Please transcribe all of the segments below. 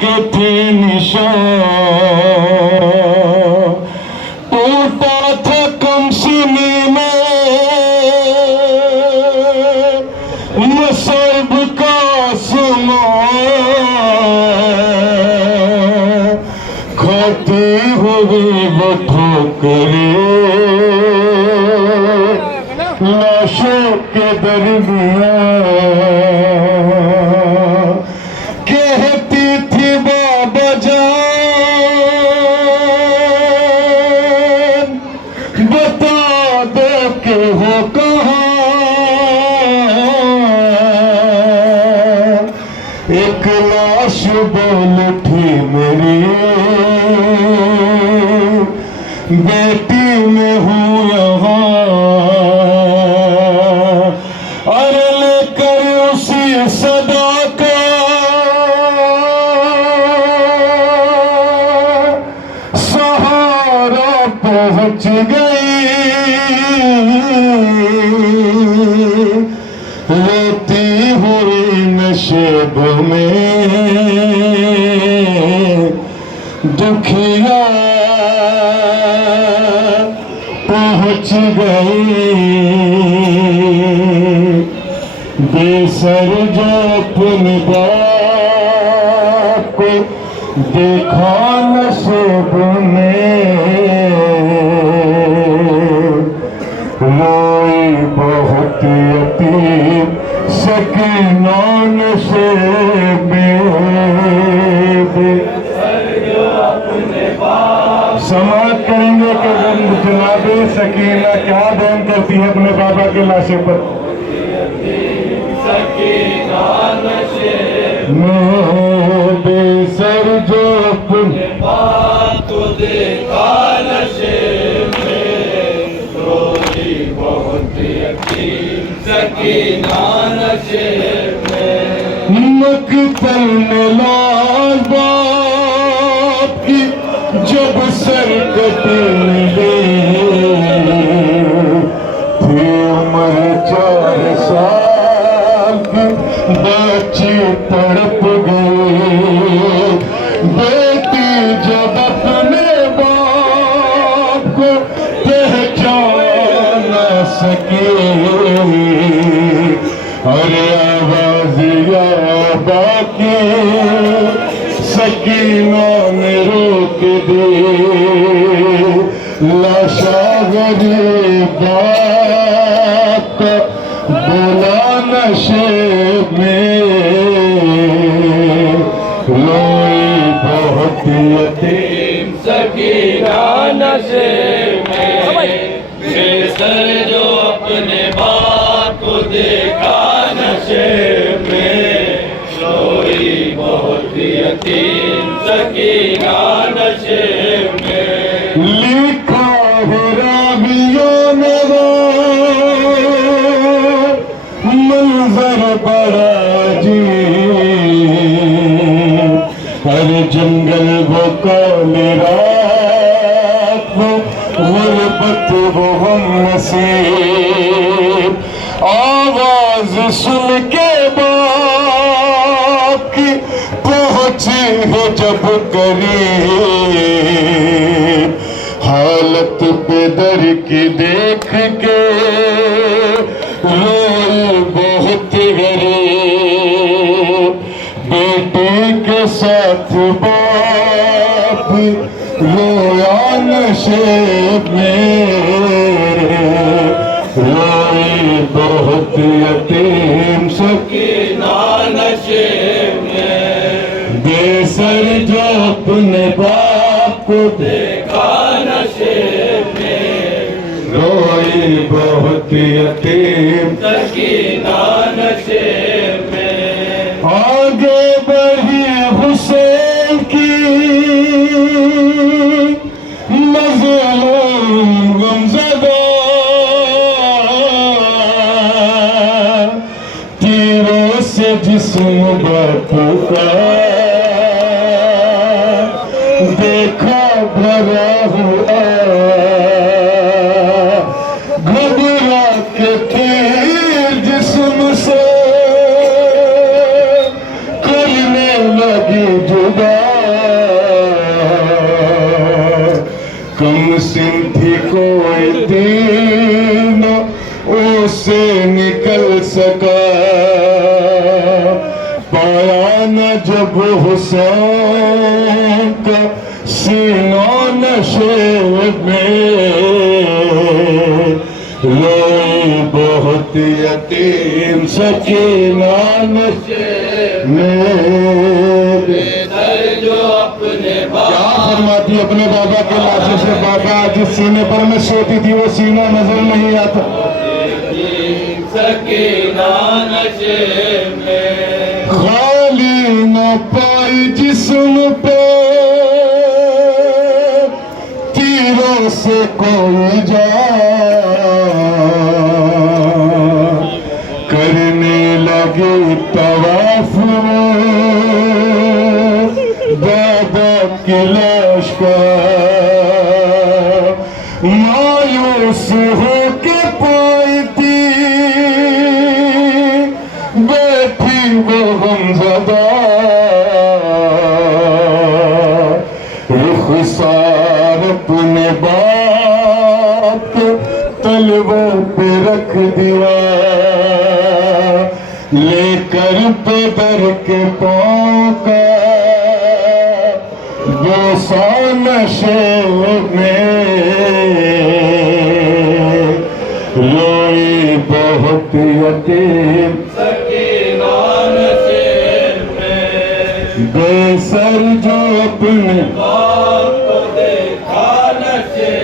के थे निशान, टूटा था कमसिनी में मसरब का आसमान, खाती हुई वो ठोकरें लाशों के दरमियान, कहती थी बाबा जान बता दो कि हो कहाँ। एक लाश बोल उठी मेरी बेटी में हूँ यहाँ, और लेकर उसी सदा का सहारा पहुँच गई, रोती हुई नशेब में दुखिया पहुँच गई। बेसर जो अपने बाप को देखा नशेब में, रोई बहुत यतीम सकीना नशेब में। समाज करेंगे कि जनाबे सकीना क्या बयान करती है अपने बाबा के लाशे पर। बेसर जो अपने बात देखा नशे में, रोई बहुत यतीम सकीना नशे में। मकतल में लाल बाप की जब सर कटेंगे, थी उम्र 4 साल की बच्ची तड़प गई। बेटी जब अपने बाप को पहचान न सके, अरे आवाज या बाकी सकीना ने रोक दे, लाशा गरीब बाप बोला नशे में, रोई बहुत यतीम सकीना नशे में। बेसर जो अपने बाप को देखा नशे में, रोई बहुत यतीम सकीना नशे में। लिखा है रावियों ने वो मंजर बड़ा अजीब, हर जंगल वो काले रात वो गुर्बत वो हम नसीब, आवाज सुन के बाप की पहुंची है जब करीब, हालत बेदर की देख के रोए बहुत गरीब, बेटी के साथ बाप रोया नशे में, रोए बहुत यतीम सकीना नशे में। बेसर जो अपने बाप को देखा नशे में, रोई बहुत यतीम सकीना नशे में। आगे बढ़ी हुसैन की मज़लूम गमज़दा, तीरों से जिस्म बापू का देखा भरा हुआ, घबरा के तीर जिस्म से करने लगी जुदा, सका, पाया न जब हुसैन का सीना नशे में, रोई बहुत यतीम सकीना नशे में। जो अपने क्या फरमाती अपने बाबा के लाशे से, बाबा जिस सीने पर मैं सोती थी वो सीना नजर नहीं आता। सकीना नशे में, खाली न पाई जिस्म पे तीरों से कोई जा, करने लगी तवाफ बाबा की लाश का, मायूस होके पाई थी बैठी वो गमज़दा, रुखसार अपने बाप के तलवों पे रख दिया, लेकर पैदर के पाँव का बोसा नशे में, रोई बहुत यतीम सकीना नशे में, बेसर जो अपने बाप को देखा नशे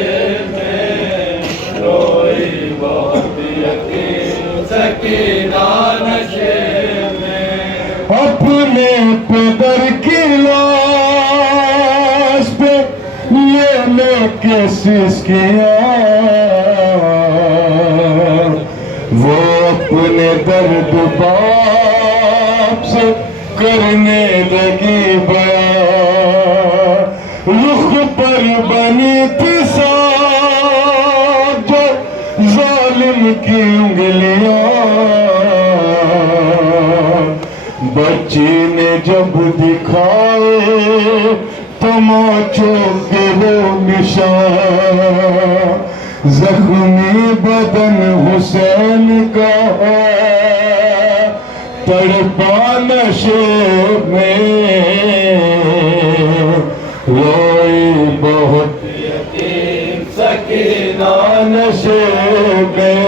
में, रोई बहुत यतीम सकीना नशे में, अपने पैदर की लाश पे ये लेके सिसकिया, वो अपने दर्द बाप से करने लगी बयां, रुख पर बनी थी साथ जो जालिम की उंगलियां, बच्ची ने जब दिखाए तमाचों के वो निशान, जख्मी बदन हुसैन का तड़पा नशे में, रोई बहुत यतीम सकीना नशे में।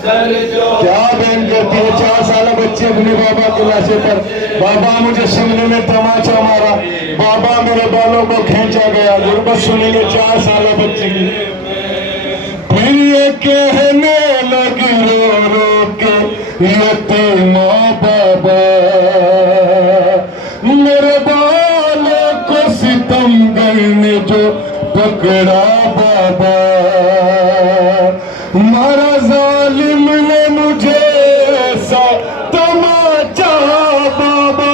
सर जो क्या बहन करती है 4 साल बच्चे अपने बाबा के लाशे पर, बाबा मुझे सीने में तमाचा मारा, बाबा मेरे बालों को खींचा गया, गुरबत सुनेंगे 4 साल बच्चे की। फिर ये कहने लगी रो रो के यतीमा बाबा, मेरे बालों को सितमगर ने जो पकड़ा बाबा, मारा जालिम ने मुझे ऐसा तमाचा बाबा,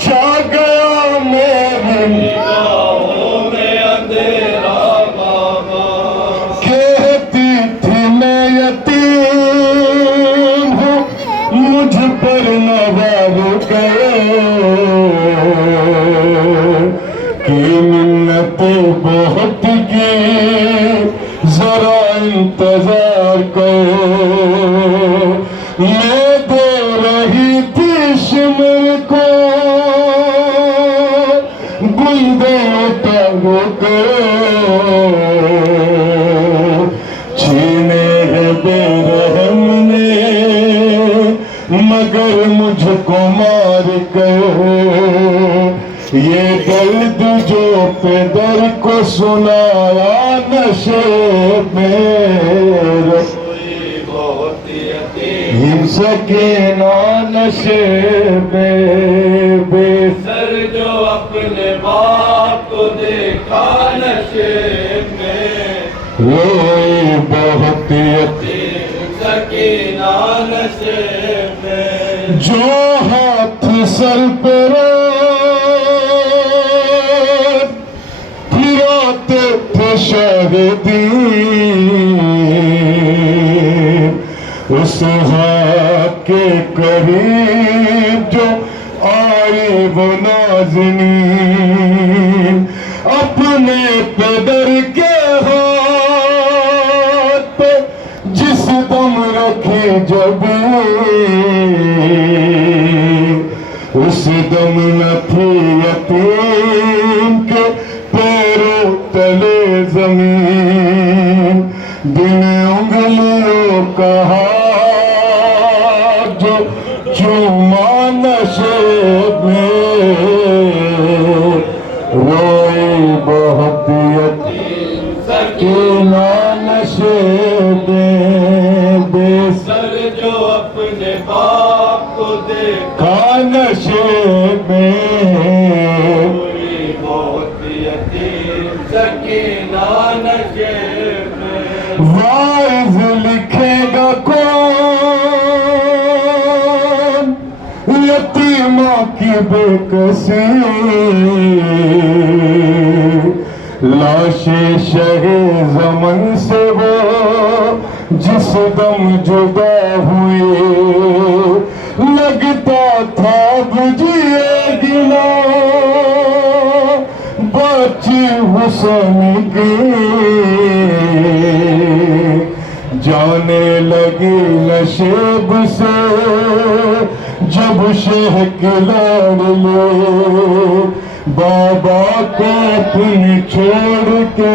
छा गया मेरी निगाहों में अंधेरा बाबा, कहती थी मैं यतीम हूँ मुझ पर नवाब करे, कि मिन्नतें बहुत की जरा इंतजार करो, मैं दे रही थी शिमर को गुंदे उतारो करो, छीने है बेरहम ने मगर मुझको मार करो, ये दर्द जो पैदर को सुनाया नशे में, कोई बहुत यतीम हिम सके ना नशे में, सर जो अपने बाप को देखा नशे में, रोई बहुत यतीम सकीना नशे में, जो हाथ सर पे फिराते थे शहदी, उस हाथ के करीब जो आई वो नाज़नीन, अपने पैदर के हाथ पे जिस दम जब उस दम न थी यतीम के पैरों तले जमीन, बिन उंगलियों का हाथ जो चूमा नशे में, रोए बहुत यतीम सकीना नशे में, सर जो अपने बाप को देखा नशे में, कोई बहुत यतीम सकीना नशे में। वाइज लिखेगा कौन यतीमा की बेकसी, लाशे शहे ज़मन से वो जिस दम जुदा हुए, लगता था बुझिएगी ना बच्ची हुसन की, जाने लगी नशेब से जब शेख लड़ ले, बाबा को तुम छोड़ के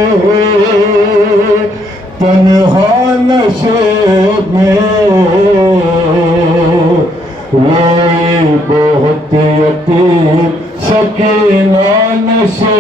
तन्हा नशे में, रोए बहुत यतीम सकीना नशे